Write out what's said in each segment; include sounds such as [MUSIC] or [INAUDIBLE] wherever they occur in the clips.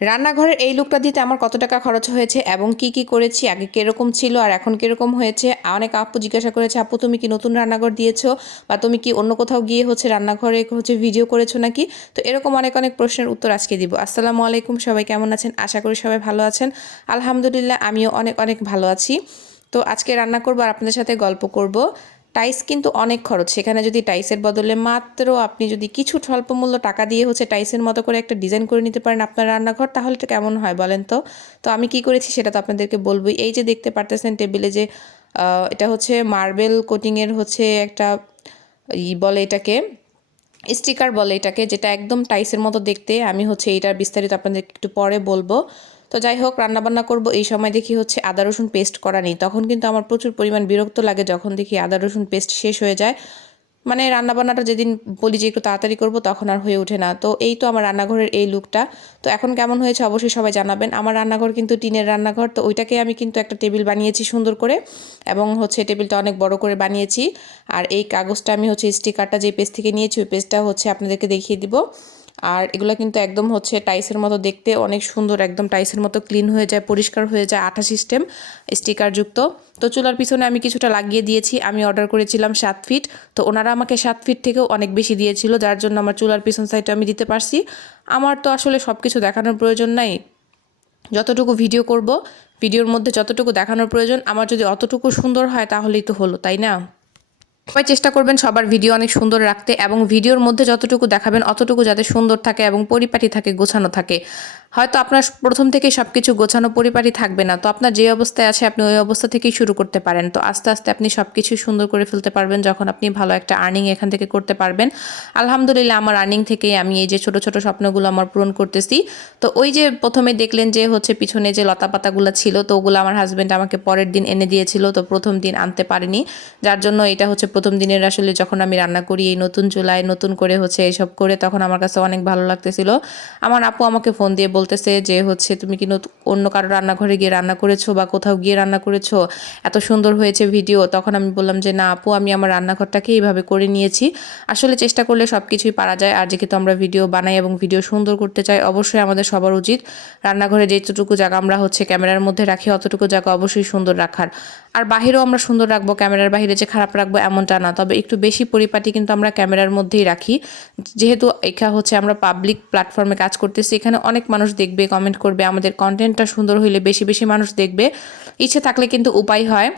রান্নাঘরের এই লুকটা দিতে আমার কত টাকা খরচ হয়েছে এবং কি কি করেছি, আগে কীরকম ছিল আর এখন কীরকম হয়েছে? অনেক আপু জিজ্ঞাসা করেছে, আপু, তুমি কি নতুন রান্নাঘর দিয়েছ বা তুমি কি অন্য কোথাও গিয়ে হচ্ছে রান্নাঘরে হচ্ছে ভিডিও করেছ নাকি? তো এরকম অনেক অনেক প্রশ্নের উত্তর আজকে দিব। আসসালামু আলাইকুম, সবাই কেমন আছেন? আশা করি সবাই ভালো আছেন। আলহামদুলিল্লাহ, আমিও অনেক অনেক ভালো আছি। তো আজকে রান্না করব আর আপনাদের সাথে গল্প করব। টাইস কিন্তু অনেক খরচ। সেখানে যদি টাইসের বদলে মাত্র আপনি যদি কিছু স্বল্প মূল্য টাকা দিয়ে হচ্ছে টাইসের মতো করে একটা ডিজাইন করে নিতে পারেন আপনার রান্নাঘর, তাহলে তো কেমন হয় বলেন তো? তো আমি কি করেছি সেটা তো আপনাদেরকে বলবোই। এই যে দেখতে পারতেছেন টেবিলে যে এটা হচ্ছে মার্বেল কোটিংয়ের হচ্ছে একটা ই বলে এটাকে, স্টিকার বলে এটাকে, যেটা একদম টাইসের মতো দেখতে। আমি হচ্ছে এইটার বিস্তারিত আপনাদের একটু পরে বলব। তো যাই হোক, রান্নাবান্না করব। এই সময় দেখি হচ্ছে আদা, রসুন পেস্ট করা নেই। তখন কিন্তু আমার প্রচুর পরিমাণ বিরক্ত লাগে যখন দেখি আদা, রসুন পেস্ট শেষ হয়ে যায়। মানে রান্নাবান্নাটা যেদিন বলি যে একটু তাড়াতাড়ি করব, তখন আর হয়ে ওঠে না। তো এই তো আমার রান্নাঘরের এই লুকটা। তো এখন কেমন হয়েছে অবশ্যই সবাই জানাবেন। আমার রান্নাঘর কিন্তু টিনের রান্নাঘর, তো ওইটাকে আমি কিন্তু একটা টেবিল বানিয়েছি সুন্দর করে। এবং হচ্ছে টেবিলটা অনেক বড় করে বানিয়েছি। আর এই কাগজটা আমি হচ্ছে স্টিকারটা যে পেজ থেকে নিয়েছি, ওই পেজটা হচ্ছে আপনাদেরকে দেখিয়ে দিব। আর এগুলো কিন্তু একদম হচ্ছে টাইসের মতো দেখতে, অনেক সুন্দর, একদম টাইসের মতো ক্লিন হয়ে যায়, পরিষ্কার হয়ে যায়, আঠা সিস্টেম, স্টিকারযুক্ত। তো চুলার পিছনে আমি কিছুটা লাগিয়ে দিয়েছি, আমি অর্ডার করেছিলাম সাত ফিট তো ওনারা আমাকে সাত ফিট থেকেও অনেক বেশি দিয়েছিল, যার জন্য আমার চুলার পিছন সাইডটা আমি দিতে পারছি। আমার তো আসলে সব কিছু দেখানোর প্রয়োজন নাই। যতটুকু ভিডিও করব ভিডিওর মধ্যে যতটুকু দেখানোর প্রয়োজন, আমার যদি অতটুকু সুন্দর হয় তাহলেই তো হলো, তাই না? সবাই চেষ্টা করবেন সবার ভিডিও অনেক সুন্দর রাখতে এবং ভিডিওর মধ্যে যতটুকু দেখাবেন অতটুকু যাতে সুন্দর থাকে এবং পরিপাটি থাকে, গোছানো থাকে। হয়তো আপনার প্রথম থেকে সব কিছু গোছানো পরিপাটি থাকবে না। তো আপনার যে অবস্থায় আছে, আপনি ওই অবস্থা থেকেই শুরু করতে পারেন। তো আস্তে আস্তে আপনি সব কিছু সুন্দর করে ফেলতে পারবেন যখন আপনি ভালো একটা আর্নিং এখান থেকে করতে পারবেন। আলহামদুলিল্লাহ, আমার আর্নিং থেকেই আমি এই যে ছোট ছোট স্বপ্নগুলো আমার পূরণ করতেছি। তো ওই যে প্রথমে দেখলেন যে হচ্ছে পিছনে যে লতা পাতাগুলো ছিল, তো ওগুলো আমার হাজব্যান্ড আমাকে পরের দিন এনে দিয়েছিল। তো প্রথম দিন আনতে পারিনি। যার জন্য এটা হচ্ছে প্রথম দিনের আসলে যখন আমি রান্না করি, এই নতুন চুলায় নতুন করে হচ্ছে এইসব করে, তখন আমার কাছে অনেক ভালো লাগতেছিল। আমার আপু আমাকে ফোন দিয়ে বলতেছে যে, হচ্ছে তুমি কি অন্য কারও রান্নাঘরে গিয়ে রান্না করেছ বা কোথাও গিয়ে রান্না করেছ? এত সুন্দর হয়েছে ভিডিও তখন আমি বললাম যে, না আপু, আমি আমার রান্নাঘরটাকে এইভাবে করে নিয়েছি। আসলে চেষ্টা করলে সব কিছুই পারা যায়। আর যেহেতু আমরা ভিডিও বানাই এবং ভিডিও সুন্দর করতে চাই, অবশ্যই আমাদের সবার উচিত রান্নাঘরে যেটুকু জায়গা আমরা হচ্ছে ক্যামেরার মধ্যে রাখি, অতটুকু জায়গা অবশ্যই সুন্দর রাখার। আর বাহিরেও আমরা সুন্দর রাখব, ক্যামেরার বাহিরে যে খারাপ রাখব এমনটা না, তবে একটু বেশি পরিপাটি কিন্তু আমরা ক্যামেরার মধ্যেই রাখি। যেহেতু এখা হচ্ছে আমরা পাবলিক প্ল্যাটফর্মে কাজ করতেছি, এখানে অনেক মানুষ দেখবে কমেন্ট করবে, আমাদের কন্টেন্টটা সুন্দর হইলে বেশি বেশি মানুষ দেখবে। ইচ্ছে থাকলে কিন্তু উপায় হয়।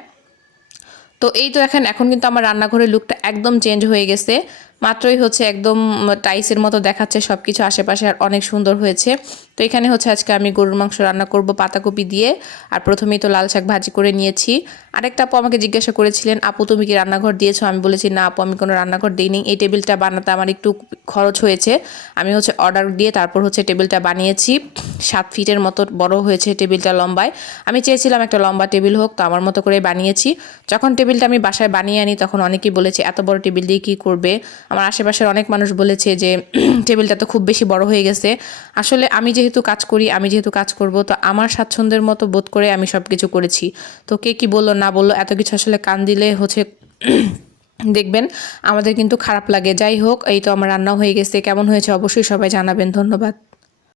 তো এই তো এখন এখন কিন্তু আমার রান্নাঘরের লুকটা একদম চেঞ্জ হয়ে গেছে। মাত্রই হচ্ছে একদম টাইসের মতো দেখাচ্ছে সব কিছু আশেপাশে আর অনেক সুন্দর হয়েছে। তো এখানে হচ্ছে আজকে আমি গরুর মাংস রান্না করব পাতাকপি দিয়ে। আর প্রথমেই তো লাল শাক ভাজি করে নিয়েছি। আরেকটা আপু আমাকে জিজ্ঞাসা করেছিলেন, আপু, তুমি কি রান্নাঘর দিয়েছ? আমি বলেছি, না, আপু, আমি কোনো রান্নাঘর দিইনি। এই টেবিলটা বানাতে আমার একটু খরচ হয়েছে। আমি হচ্ছে অর্ডার দিয়ে তারপর হচ্ছে টেবিলটা বানিয়েছি। সাত ফিটের মতো বড় হয়েছে টেবিলটা লম্বায়। আমি চেয়েছিলাম একটা লম্বা টেবিল হোক, তো আমার মতো করে বানিয়েছি। যখন টেবিলটা আমি বাসায় বানিয়ে আনি, তখন অনেকেই বলেছে, এত বড় টেবিল দিয়ে কী করবে? আমার আশেপাশের অনেক মানুষ বলেছে যে, [CLEARS THROAT] টেবিলটা তো খুব বেশি বড় হয়ে গেছে। আসলে আমি যেহেতু কাজ করি, আমি যেহেতু কাজ করব, তো আমার স্বাচ্ছন্দ্যের মতো বোধ করে আমি সব কিছু করেছি। তো কে কী বলল, না বলল, এত কিছু আসলে কান দিলে হচ্ছে [CLEARS THROAT] দেখবেন, আমাদের কিন্তু খারাপ লাগে। যাই হোক, এই তো আমার রান্না হয়ে গেছে। কেমন হয়েছে অবশ্যই সবাই জানাবেন। ধন্যবাদ।